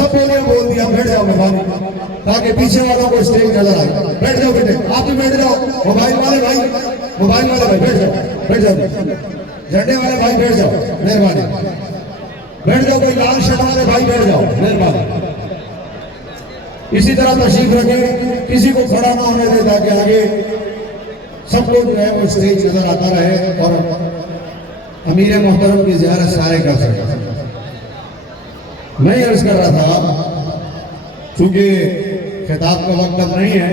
सब बोल दिया बैठ जाओ ताकि पीछे वालों को स्टेज नजर आए। बैठ जाओ बेटे, आप भी बैठ जाओ। मोबाइल वाले भाई बैठ जाओ, बैठ जाओ। झंडे वाले भाई बैठ जाओ, मेहरबानी बैठ जाओ। कोई लाल शर्ट वाले भाई बैठ जाओ, मेहरबानी। इसी तरह तशरीफ रखें, किसी को खड़ा ना होने दे ताकि आगे सब लोग जो है वो स्टेज नजर आता रहे और अमीर मोहतरम की ज़ियारत सारे कर सके। मैं अर्ज कर रहा था, चूंकि खिताब का वक्त अब नहीं है,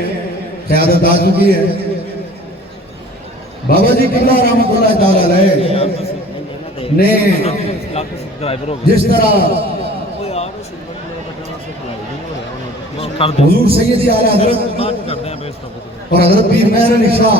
क़यादत आ चुकी है। बाबा जी किबला रहमतुल्लाह ताला अलैह ने जिस तरह हुजूर सैयदी आला हज़रत और हज़रत पीर मेहर अली शाह